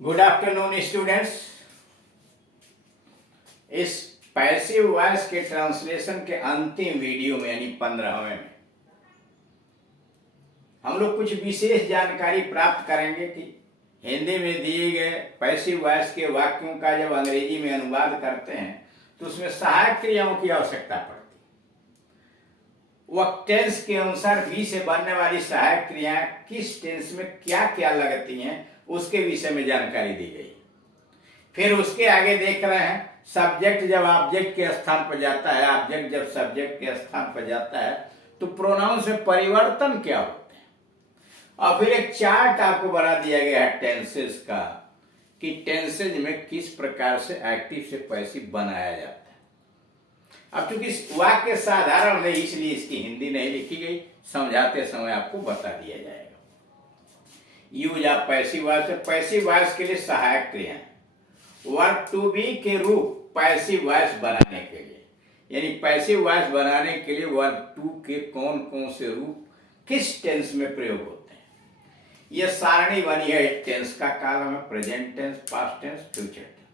Good afternoon students. इस passive voice के translation के अंतिम वीडियो में यानी 15वें में हम लोग कुछ विशेष जानकारी प्राप्त करेंगे कि हिंदी में दिए गए पैसिव वॉइस के वाक्यों का जब अंग्रेजी में अनुवाद करते हैं तो उसमें सहायक क्रियाओं की आवश्यकता पड़ती है। वह टेंस के अनुसार बी से बनने वाली सहायक क्रियाएं किस टेंस में क्या क्या लगती हैं उसके विषय में जानकारी दी गई। फिर उसके आगे देख रहे हैं सब्जेक्ट जब ऑब्जेक्ट के स्थान पर जाता है, ऑब्जेक्ट जब सब्जेक्ट के स्थान पर जाता है तो प्रोनाउंस में परिवर्तन क्या होते हैं। और फिर एक चार्ट आपको बना दिया गया है टेंसेस का कि टेंसेज में किस प्रकार से एक्टिव से पैसिव बनाया जाता है। अब चूंकि इस वाक्य साधारण है इसलिए इसकी हिंदी नहीं लिखी गई, समझाते समय आपको बता दिया जाएगा। Use of passive voice, passive voice के लिए सहायक क्रिया वर्ब टू बी के रूप पैसिव वॉइस बनाने के लिए, यानी पैसिव वॉइस बनाने के लिए वर्ब टू के कौन कौन से रूप किस टेंस में प्रयोग होते हैं। यह सारणी बनी है टेंस का कॉलम है, present tense, past tense, future tense.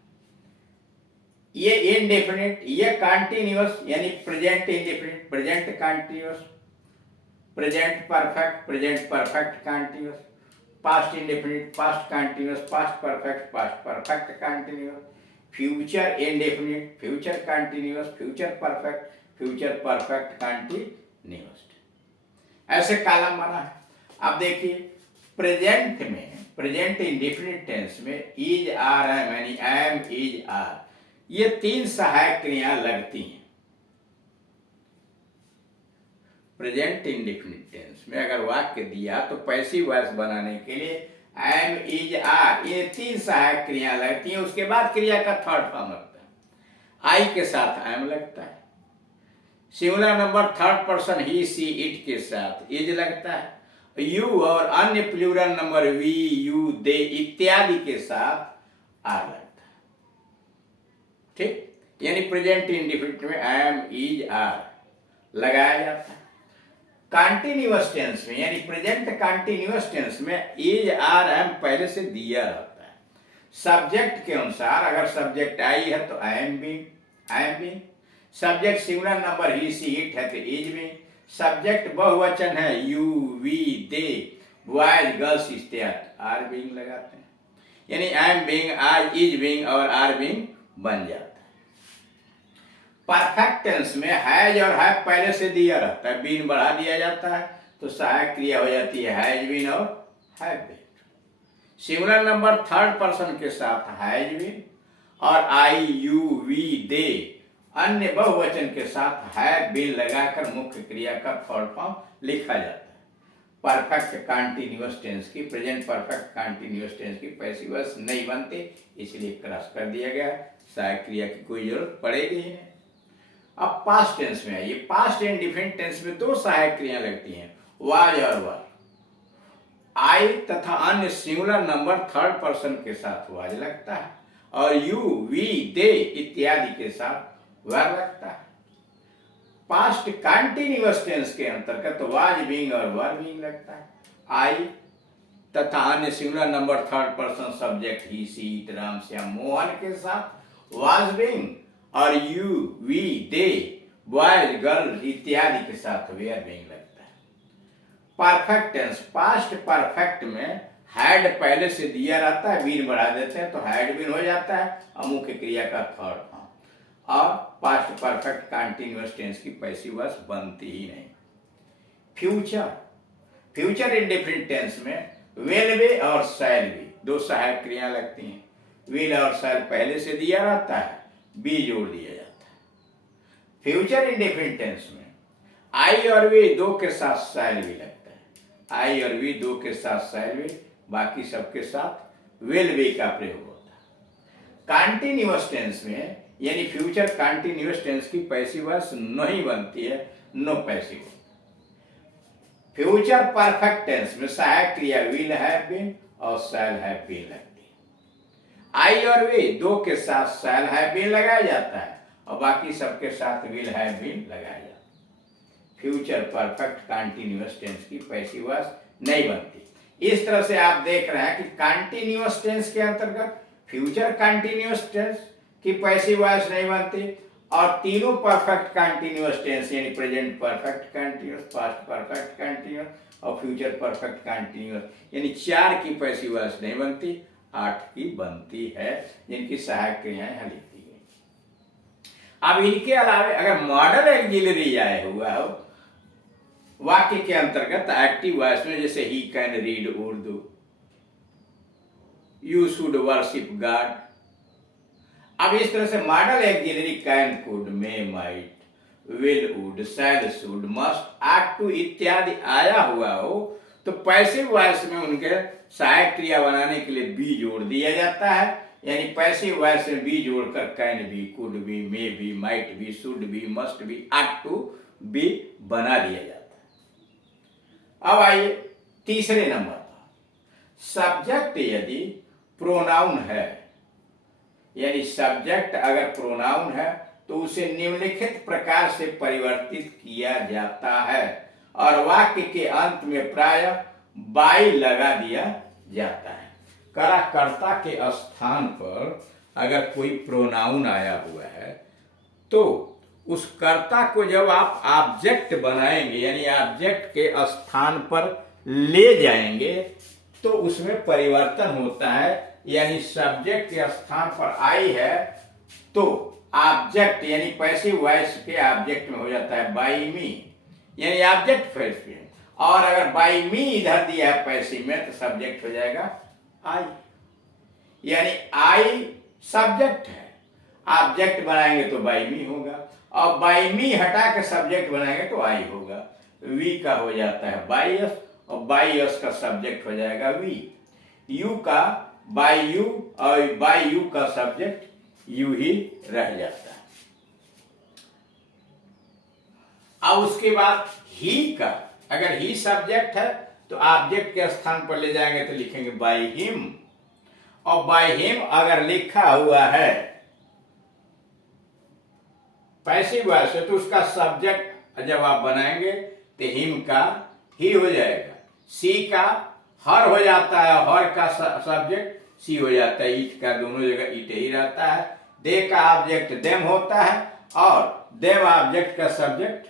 ये इनडेफिनिट, ये कंटीन्यूअस यानी present indefinite, present continuous, present perfect, present perfect continuous, past indefinite, past continuous, past perfect continuous, future indefinite, future continuous, future perfect continuous. ऐसे column बना है। अब देखिए present में, present indefinite tense में इज आर एम यानी am is are, ये तीन सहायक क्रियाएं लगती हैं। प्रेजेंट इंडेफिनिट टेंस में अगर वाक्य दिया तो पैसिव वॉइस बनाने के लिए एम इज आर, ये तीन सहायक क्रियाएं लगती हैं। उसके बाद क्रिया का थर्ड फॉर्म लगता है। आई के साथ एम लगता है, singular number third person he she it के साथ इज लगता है, यू और अन्य plural number we you they इत्यादि के साथ आर लगता है। ठीक, यानी प्रेजेंट इंडेफिनिट में एम इज आर लगाया जाता है। कंटीन्यूअस टेंस में यानी प्रेजेंट कंटीन्यूअस टेंस में इज आर एम पहले से दिया रहता है। सब्जेक्ट के अनुसार अगर सब्जेक्ट आई है तो I am being, subject singular number he she it है तो इज बीइंग, सब्जेक्ट बहुवचन है you we they boys girls इत्यादि आर बीइंग लगाते हैं। यानी I am being, I is being और आर बीइंग बन जाता है। परफेक्ट टेंस में हैज और हैव पहले से दिया रहता है, बीन बढ़ा दिया जाता है तो सहायक क्रिया हो जाती है हैज बीन और have been. Singular number third person के साथ हैज बीन और आई यू वी दे अन्य बहुवचन के साथ हैव बीन लगाकर मुख्य क्रिया का थर्ड फॉर्म लिखा जाता है। परफेक्ट कंटीन्यूअस टेंस की, प्रेजेंट परफेक्ट कंटीन्यूअस टेंस की पैसिव वॉइस नहीं बनती, इसलिए क्रॉस कर दिया गया। सहायक क्रिया की कोई जरूरत पड़ेगी ही नहीं। अब पास्ट टेंस में आइए। पास्ट एंड डिफरेंट टेंस में दो सहायक क्रियाएं लगती हैं, वाज और वर। आई तथा अन्य सिंगुलर नंबर थर्ड पर्सन के साथ वाज लगता है और यू वी दे इत्यादि के साथ वर लगता है। पास्ट कंटीन्यूअस टेंस के अंतर्गत वाज बीइंग और वर बीइंग लगता है। आई तथा अन्य singular number third person subject he she it Ram Shyam Mohan के साथ वाज बीइंग और you we they boys girl इत्यादि के साथ वेयर बीइंग लगता है। परफेक्ट टेंस, पास्ट परफेक्ट में हैड पहले से दिया रहता है, बीन बढ़ा देते हैं तो हैड बीन हो जाता है और मुख्य क्रिया का थर्ड फॉर्म। और पास्ट परफेक्ट कंटीन्यूअस टेंस की पैसिव वॉइस बनती ही नहीं। फ्यूचर, फ्यूचर इंडेफिनिट टेंस में विल बी और शैल बी दो सहायक क्रियाएं लगती हैं। विल और शैल पहले से दिया रहता है, बी जोड़ दिया जाता है। फ्यूचर इंडेफिनिट टेंस में आई और वी दो के साथ शैल भी लगता है। आई और वी दो के साथ शैल भी, बाकी सबके साथ विल बी का प्रयोग होता है। कंटीन्यूअस टेंस में यानी फ्यूचर कंटीन्यूअस टेंस की पैसिव वॉइस नहीं बनती है, no passive. Future perfect tense में सहायक क्रिया विल हैव बीन और शैल हैव बीन लगती है। आई और वे दो के साथ शैल हैव बीन लगाया जाता है और बाकी सबके साथ विल हैव बीन लगाया जाता है। फ्यूचर परफेक्ट कंटीन्यूअस टेंस की पैसिव वॉइस नहीं बनती। इस तरह से आप देख रहे हैं कि कंटिन्यूअस टेंस के अंतर्गत फ्यूचर कंटिन्यूअस टेंस की पैसिव वॉइस नहीं बनती, और तीनों परफेक्ट कंटिन्यूअस टेंस यानी present perfect continuous, past perfect continuous और फ्यूचर परफेक्ट कंटिन्यूअस, यानी 4 की पैसिव वॉइस नहीं बनती, 8 की बनती है, जिनकी सहायक क्रियाएं यहाँ लिखी गई। अब इनके अलावा अगर मॉडल एक्सिलरी आया हुआ हो वाक्य के अंतर्गत एक्टिव वॉइस में, जैसे he can read Urdu, you should worship God, अब इस तरह से modal auxiliary can, could, may, might, will, would, shall, should, must, ought to इत्यादि आया हुआ हो तो पैसिव वॉइस में उनके सहायक क्रिया बनाने के लिए बी जोड़ दिया जाता है, यानी पैसिव वॉइस में बी जोड़कर can be, could be, may be, might be, should be, must be, ought to be बना दिया जाता है। अब आइए तीसरे नंबर पर, सब्जेक्ट यदि प्रोनाउन है, यानी सब्जेक्ट अगर प्रोनाउन है तो उसे निम्नलिखित प्रकार से परिवर्तित किया जाता है, और वाक्य के अंत में प्राय बाई लगा दिया जाता है। कर्ता के स्थान पर अगर कोई प्रोनाउन आया हुआ है तो उस कर्ता को जब आप ऑब्जेक्ट बनाएंगे, यानी ऑब्जेक्ट के स्थान पर ले जाएंगे, तो उसमें परिवर्तन होता है, यानी सब्जेक्ट के स्थान पर आई है तो ऑब्जेक्ट यानी पैसिव वॉइस के ऑब्जेक्ट में हो जाता है बाई मी, यानी ऑब्जेक्ट फेस पे, और अगर बाई मी इधर दिया है पैसिव में तो सब्जेक्ट हो जाएगा आई, यानी आई सब्जेक्ट है, ऑब्जेक्ट बनाएंगे तो बाई मी होगा, और बाई मी हटा के सब्जेक्ट बनाएंगे तो आई होगा, वी का हो जाता है बाई एस, और बाई एस का सब्जेक्ट हो जाएगा वी, यू का बाई यू, और बाई यू का सब्जेक्ट यू ही रह जाता है। अब उसके बाद ही का, अगर ही सब्जेक्ट है तो ऑब्जेक्ट के स्थान पर ले जाएंगे तो लिखेंगे बाई हिम, और बाई हिम अगर लिखा हुआ है पैसिव वॉइस है तो उसका सब्जेक्ट जब आप बनाएंगे तो हिम का ही हो जाएगा, सी का हर हो जाता है, हर का सब्जेक्ट सी हो जाता है, ईट का दोनों जगह ईट ही रहता है, दे का ऑब्जेक्ट देम होता है, और देम ऑब्जेक्ट का सब्जेक्ट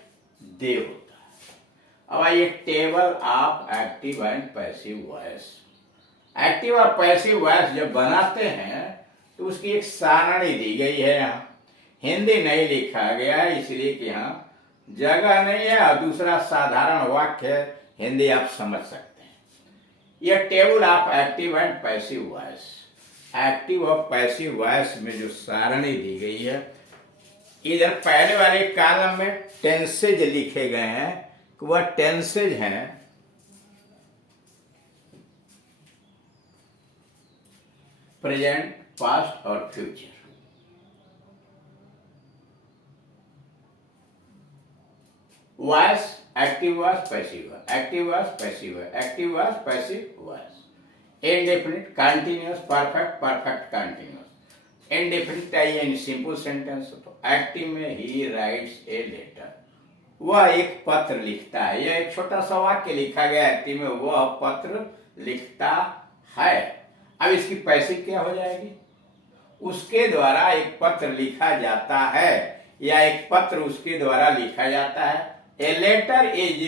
दे होता है। अब आइए table of active and passive voice. Active और पैसिव वॉइस जब बनाते हैं तो उसकी एक सारणी दी गई है, यहाँ हिंदी नहीं लिखा गया है इसलिए कि यहाँ जगह नहीं है, और दूसरा साधारण वाक्य है, हिंदी आप समझ सकते हैं। यह table of active and passive voice, active और पैसिव वॉइस में जो सारणी दी गई है, इधर पहले वाले कॉलम में टेंसेज लिखे गए हैं कि वह टेंसेज हैं प्रेजेंट, पास्ट और future. Voice active voice, passive voice, active voice, passive voice, active voice, passive voice, indefinite, continuous, perfect, perfect continuous, indefinite चाहिए इन सिंपल सेंटेंस। तो एक्टिव में ही राइट्स ए लेटर, वह एक पत्र लिखता है, यह एक छोटा सा वाक्य लिखा गया एक्टिव में, वह पत्र लिखता है। अब इसकी पैसिव क्या हो जाएगी, उसके द्वारा एक पत्र लिखा जाता है, या एक पत्र उसके द्वारा लिखा जाता है। A letter is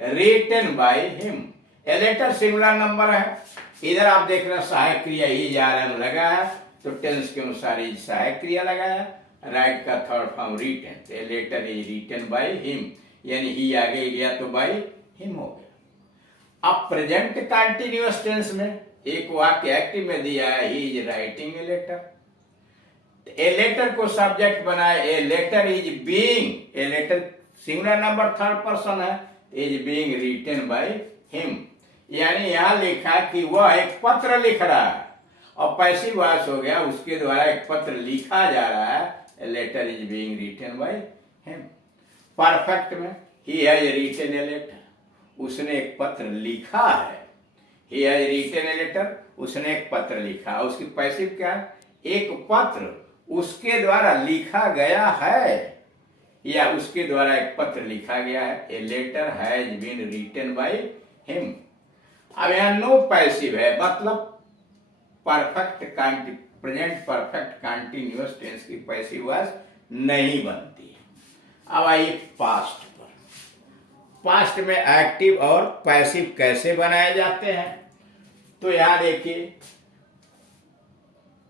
written by him, a letter singular number है, इधर आप देख रहे हैं सहायक क्रिया इज आर एम लगा है, तो टेंस के अनुसार इज सहायक क्रिया लगाया, राइट का third form written, a letter is written by him, यानी ही आगे गया तो बाय हिम हो गया। अब प्रेजेंट कंटिन्यूअस टेंस में एक वाक्य एक्टिव में दिया है, he is writing a letter, a letter को सब्जेक्ट बनाए, a letter is being, a letter singular number third person है, is being written by him, यानी यहां लिखा कि वह एक पत्र लिख रहा है, और पैसिव वॉइस हो गया, उसके द्वारा एक पत्र लिखा जा रहा है, a letter is being written by him. Perfect में he has written a letter, उसने एक पत्र लिखा है, he has written a letter, उसने एक पत्र लिखा, उसकी पैसिव क्या है, एक पत्र उसके द्वारा लिखा गया है, या उसके द्वारा एक पत्र लिखा गया है, a letter has been written by him. अब यहाँ नो पैसिव है, मतलब प्रेजेंट परफेक्ट कंटिन्यूअस टेंस की पैसिव वॉइस नहीं बनती है। अब आइए पास्ट पर। पास्ट में एक्टिव और पैसिव कैसे बनाए जाते हैं, तो यहां देखिए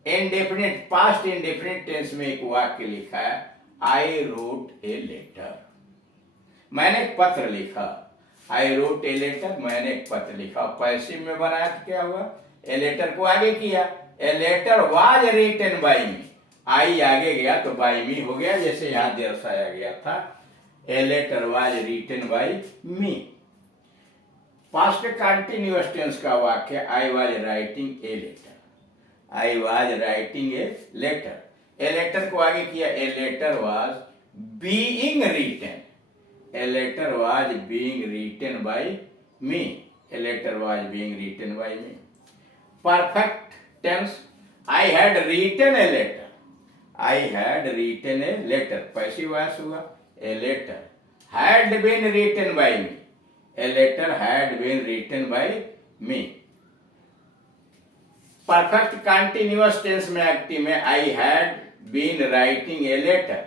इंडेफिनिट पास्ट इंडेफिनिट टेंस में एक वाक्य लिखा है, आई रोट ए लेटर, मैंने एक पत्र लिखा। आई रोट ए लेटर, मैंने एक पत्र लिखा। पैसिव में बनाया तो क्या हुआ, ए लेटर को आगे किया, a letter was written by me, I आगे गया तो बाई मी हो गया, जैसे यहां दर्शाया गया था, a letter was written by me. Past continuous tense का वाक्य, I was writing a letter, I was writing a letter. A letter को आगे किया, a letter was being written, a letter was being written by me, a letter was being written by me. Perfect tense, I had written a letter, I had written a letter, passive voice हुआ, a letter had been written by me, a letter had been written by me. Perfect continuous tense में active में, I had been writing a letter,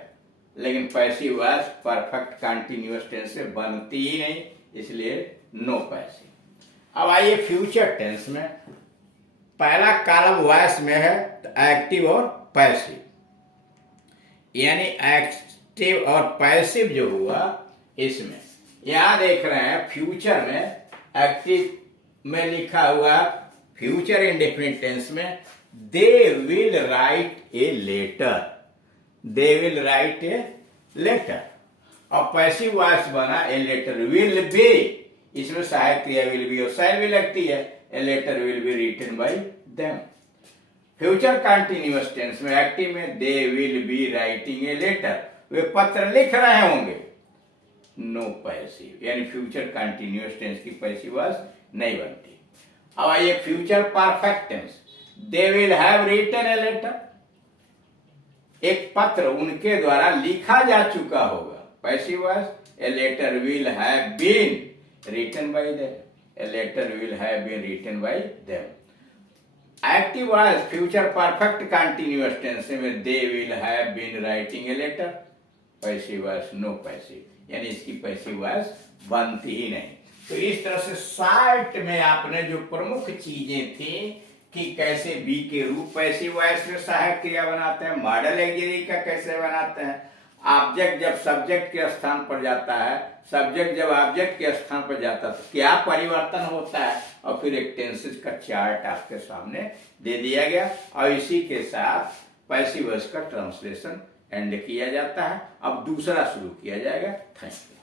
लेकिन passive voice perfect continuous tense से बनती ही नहीं, इसलिए no passive. अब आइए future tense में, पहला कॉलम वॉइस में है तो एक्टिव और पैसिव, यानी एक्टिव और पैसिव जो हुआ इसमें, यहां देख रहे हैं फ्यूचर में एक्टिव में लिखा हुआ फ्यूचर इंडेफिनिट टेंस में, they will write a letter, they will write a letter. और पैसिव वॉइस बना, ए लेटर विल बी, इसमें सहायक क्रिया विल बी और शैल भी लगती है, a letter will be written by them. Future continuous tense में एक्टिव में, they will be writing a letter, वे पत्र लिख रहे होंगे, नो पैसिव, यानी फ्यूचर कंटिन्यूअस टेंस की पैसिव वॉइस नहीं बनती। अब आइए future perfect tense, they will have written a letter, एक पत्र उनके द्वारा लिखा जा चुका होगा, passive voice, a letter will have been written by them, a letter will have been written by them. Active voice future perfect continuous tense में, they will have been writing a letter, passive voice no passive, यानी इसकी passive voice बनती ही नहीं। तो इस तरह से short में आपने जो प्रमुख चीजें थी कि कैसे बी के रूप पैसिव वॉइस में सहायक क्रिया बनाते हैं, मॉडल ऑक्सिलरी का कैसे बनाते हैं, ऑब्जेक्ट जब सब्जेक्ट के स्थान पर जाता है, सब्जेक्ट जब ऑब्जेक्ट के स्थान पर जाता है तो क्या परिवर्तन होता है, और फिर एक टेंसेस का चार्ट आपके सामने दे दिया गया, और इसी के साथ पैसिव वॉइस का ट्रांसलेशन एंड किया जाता है। अब दूसरा शुरू किया जाएगा। Thank you.